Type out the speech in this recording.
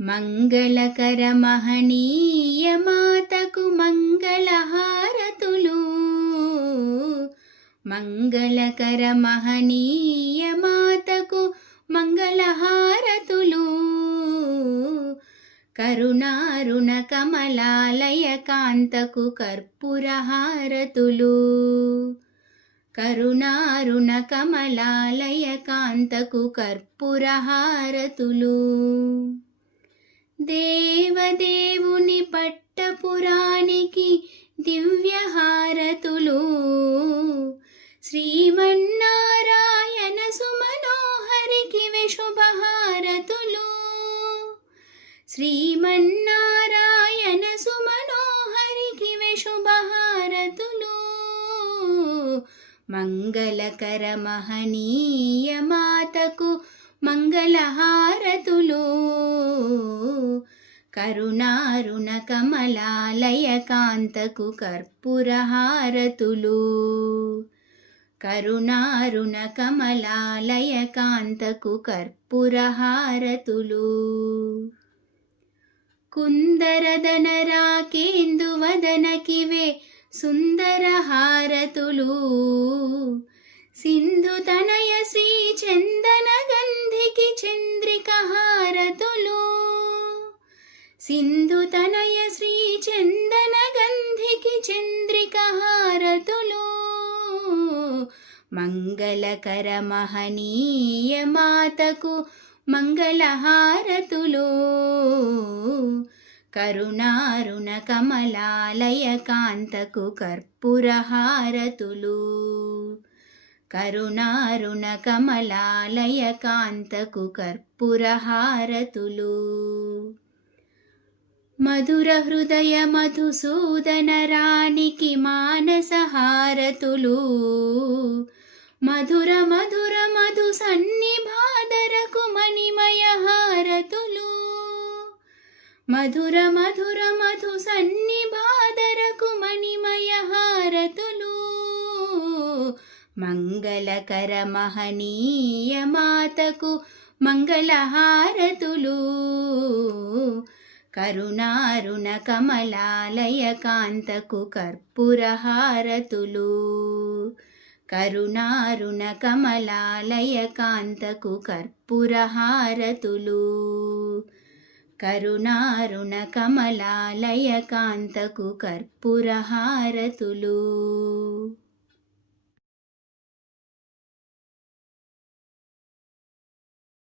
మంగళకర మహనీయ మాతకు మంగళహారతులు. మంగళకర మహనీయ మాతకు మంగళహారతులు. కరుణారుణ కమలాలయ కాంతకు కర్పూరహారతులు. కరుణారుణ కమలాలయ కాంతకు కర్పూరహారతులు. దేవదేవుని పట్టపురానికి దివ్యహారతులు. శ్రీమన్నారాయణ సుమనోహరికి విశుభహారతులు. శ్రీమన్నారాయణ సుమనోహరికి విశుభహారతులు. మంగళకర మహనీయ మాతకు మంగళహారతులు. కరుణారుణ కమలాలయ కాంతకు కర్పూరహారతులు. కరుణారుణ కమలాలయ కాంతకు కర్పూరహారతులు. కుందరదన రాకేందువదనకివే సుందరహారతులు. సింధుతనయ శ్రీ చందన గంధికి చంద్రిక హారతులు. సింధుతనయ శ్రీ చందన గంధికి చంద్రిక హారతులు. మంగళకర మహనీయ మాతకు మంగళహారతులు. కరుణారుణ కమలాలయ కాంతకు కర్పూరహారతులు. కరుణారుణ కమలాలయ కాంతకు కర్పూరహారతులు. మధుర హృదయ మధుసూదన రాణికి మానసహారతులు. మధుర మధుర మధు సన్నిభాదరకు మణిమయ హారతులు. మధుర మధుర మధు సన్నిభాదరకు మణిమయ హారతులు. మంగళకర మహనీయ మాతకు మంగళహారతులు. కరుణారుణ కమలాలయ కాంతకు కర్పూరహారతులు. కరుణారుణ కమలాలయ కాంతకు కర్పూరహారతులు. కరుణారుణ కమలాలయ కాంతకు కర్పూరహారతులు.